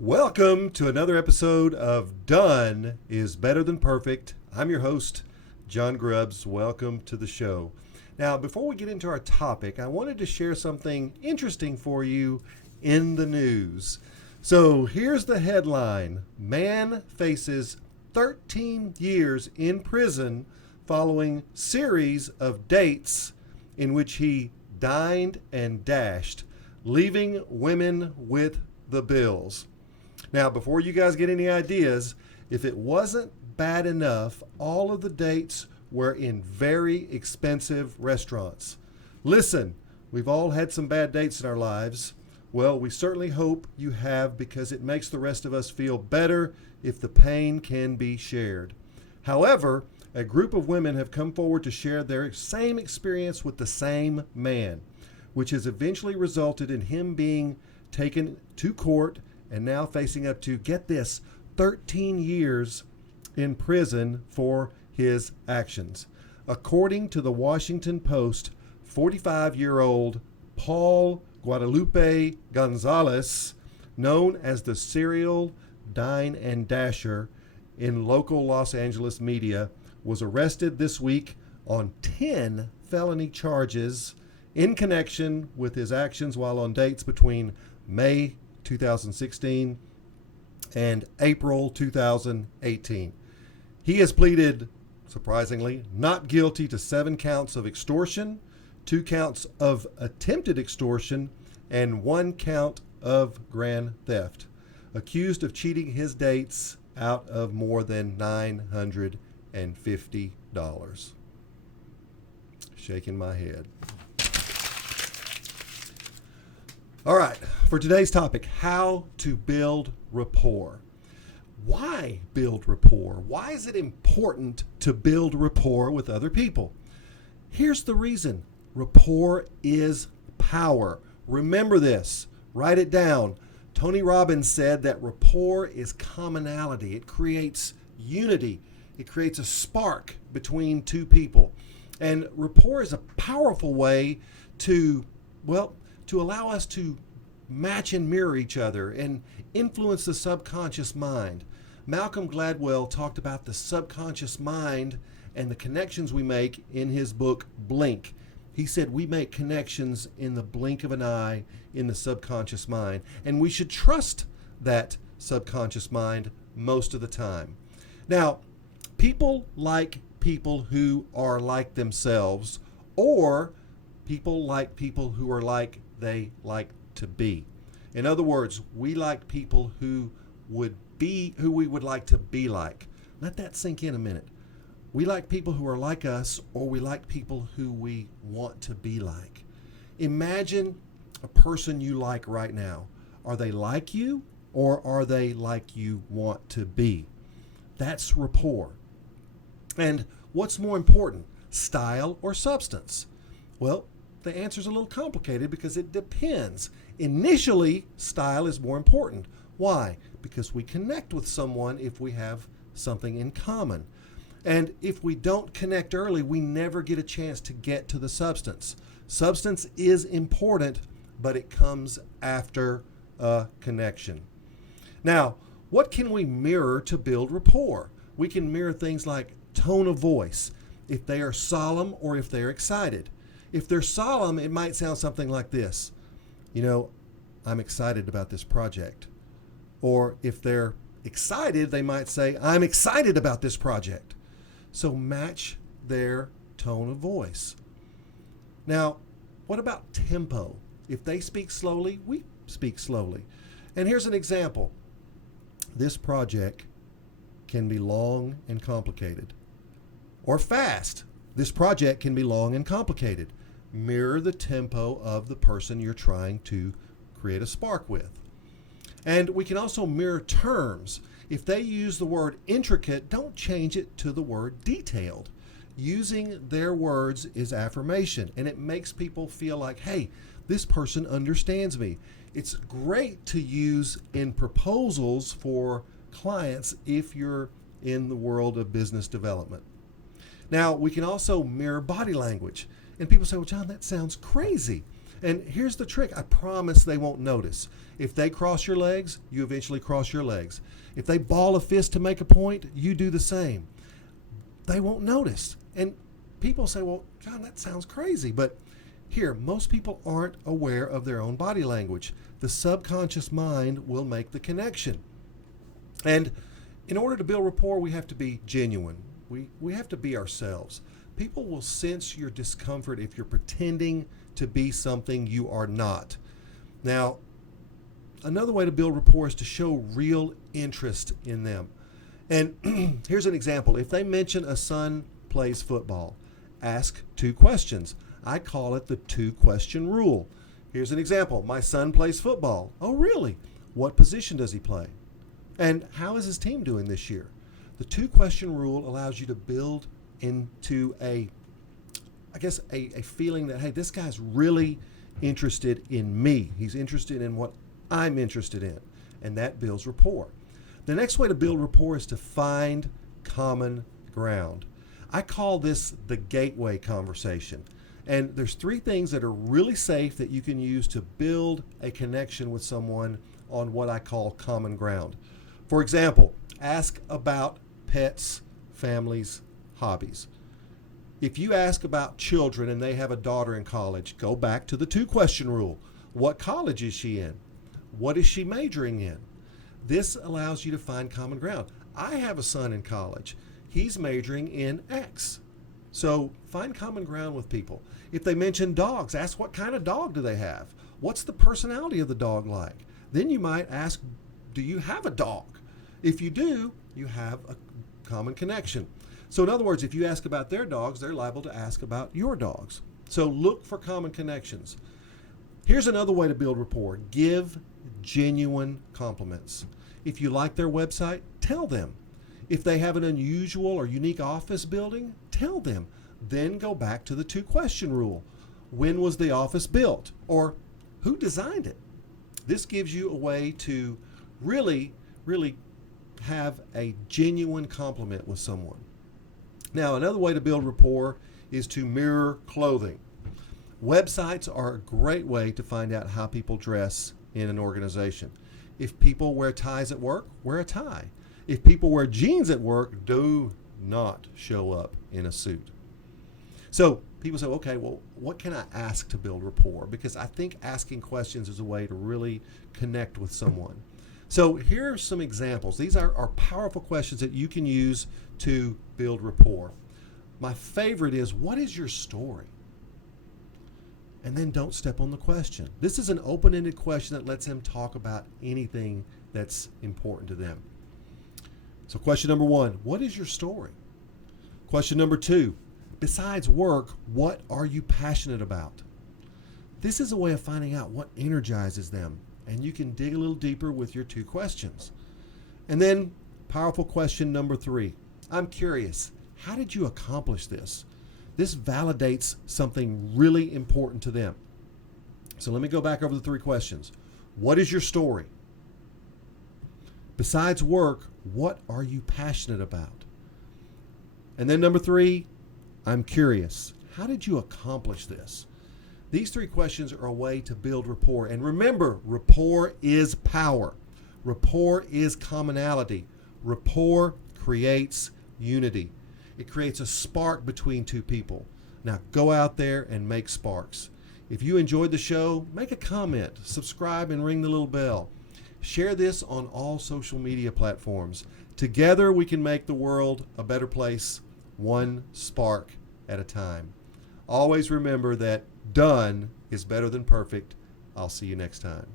Welcome to another episode of Done is Better Than Perfect. I'm your host, John Grubbs. Welcome to the show. Now, before we get into our topic, I wanted to share something interesting for you in the news. So here's the headline. Man faces 13 years in prison following series of dates in which he dined and dashed, leaving women with the bills. Now, before you guys get any ideas, if it wasn't bad enough, all of the dates were in very expensive restaurants. Listen, we've all had some bad dates in our lives. Well, we certainly hope you have, because it makes the rest of us feel better if the pain can be shared. However, a group of women have come forward to share their same experience with the same man, which has eventually resulted in him being taken to court and now facing up to, get this, 13 years in prison for his actions. According to the Washington Post, 45-year-old Paul Guadalupe Gonzalez, known as the serial dine and dasher in local Los Angeles media, was arrested this week on 10 felony charges in connection with his actions while on dates between May 2016 and April 2018. He has pleaded, surprisingly, not guilty to 7 counts of extortion, 2 counts of attempted extortion, and 1 count of grand theft, accused of cheating his dates out of more than $950. Shaking my head. All right, for today's topic, how to build rapport. Why build rapport? Why is it important to build rapport with other people? Here's the reason. Rapport is power. Remember this. Write it down. Tony Robbins said that rapport is commonality. It creates unity. It creates a spark between two people. And rapport is a powerful way to allow us to match and mirror each other and influence the subconscious mind. Malcolm Gladwell talked about the subconscious mind and the connections we make in his book, Blink. He said we make connections in the blink of an eye in the subconscious mind, and we should trust that subconscious mind most of the time. Now, people like people who are like themselves, or people like people who are like they like to be. In other words, we like people who we would like to be like. Let that sink in a minute. We like people who are like us, or we like people who we want to be like. Imagine a person you like right now. Are they like you, or are they like you want to be? That's rapport. And what's more important, style or substance? Well, the answer is a little complicated because it depends. Initially, style is more important. Why? Because we connect with someone if we have something in common. And if we don't connect early, we never get a chance to get to the substance. Substance is important, but it comes after a connection. Now, what can we mirror to build rapport? We can mirror things like tone of voice, if they are solemn or if they're excited. If they're solemn, it might sound something like this. I'm excited about this project. Or if they're excited, they might say, I'm excited about this project. So match their tone of voice. Now, what about tempo? If they speak slowly, we speak slowly. And here's an example. This project can be long and complicated. Or fast. This project can be long and complicated. Mirror the tempo of the person you're trying to create a spark with. And we can also mirror terms. If they use the word intricate, don't change it to the word detailed. Using their words is affirmation, and it makes people feel like, hey, this person understands me. It's great to use in proposals for clients if you're in the world of business development. Now, we can also mirror body language. And people say, well, John, that sounds crazy. And here's the trick. I promise they won't notice. If they cross your legs, you eventually cross your legs. If they ball a fist to make a point, you do the same. They won't notice. And people say, well, John, that sounds crazy. But here, most people aren't aware of their own body language. The subconscious mind will make the connection. And in order to build rapport, we have to be genuine. We have to be ourselves. People will sense your discomfort if you're pretending to be something you are not. Now, another way to build rapport is to show real interest in them. And here's an example. If they mention a son plays football, ask 2 questions. I call it the 2-question rule. Here's an example. My son plays football. Oh, really? What position does he play? And how is his team doing this year? The 2-question rule allows you to build into a feeling that, hey, this guy's really interested in me. He's interested in what I'm interested in. And that builds rapport. The next way to build rapport is to find common ground. I call this the gateway conversation. And there's 3 things that are really safe that you can use to build a connection with someone on what I call common ground. For example, ask about pets, families, hobbies. If you ask about children and they have a daughter in college, go back to the 2-question rule. What college is she in? What is she majoring in? This allows you to find common ground. I have a son in college. He's majoring in X. So find common ground with people. If they mention dogs, ask what kind of dog do they have? What's the personality of the dog like? Then you might ask, do you have a dog? If you do, you have a common connection. So in other words, if you ask about their dogs, they're liable to ask about your dogs. So look for common connections. Here's another way to build rapport. Give genuine compliments. If you like their website, tell them. If they have an unusual or unique office building, tell them. Then go back to the 2-question rule. When was the office built? Or who designed it? This gives you a way to really have a genuine compliment with someone. Now, another way to build rapport is to mirror clothing. Websites are a great way to find out how people dress in an organization. If people wear ties at work, wear a tie. If people wear jeans at work, do not show up in a suit. So people say, okay, well, what can I ask to build rapport? Because I think asking questions is a way to really connect with someone. So here are some examples. These are powerful questions that you can use to build rapport. My favorite is, what is your story? And then don't step on the question. This is an open-ended question that lets them talk about anything that's important to them. So question number 1, what is your story? Question number 2, besides work, what are you passionate about? This is a way of finding out what energizes them, and you can dig a little deeper with your 2 questions. And then powerful question number 3, I'm curious, how did you accomplish this? This validates something really important to them. So let me go back over the 3 questions. What is your story? Besides work, what are you passionate about? And then number 3, I'm curious. How did you accomplish this? These 3 questions are a way to build rapport. And remember, rapport is power. Rapport is commonality. Rapport creates unity. It creates a spark between 2 people. Now go out there and make sparks. If you enjoyed the show, make a comment, subscribe, and ring the little bell. Share this on all social media platforms. Together we can make the world a better place, one spark at a time. Always remember that done is better than perfect. I'll see you next time.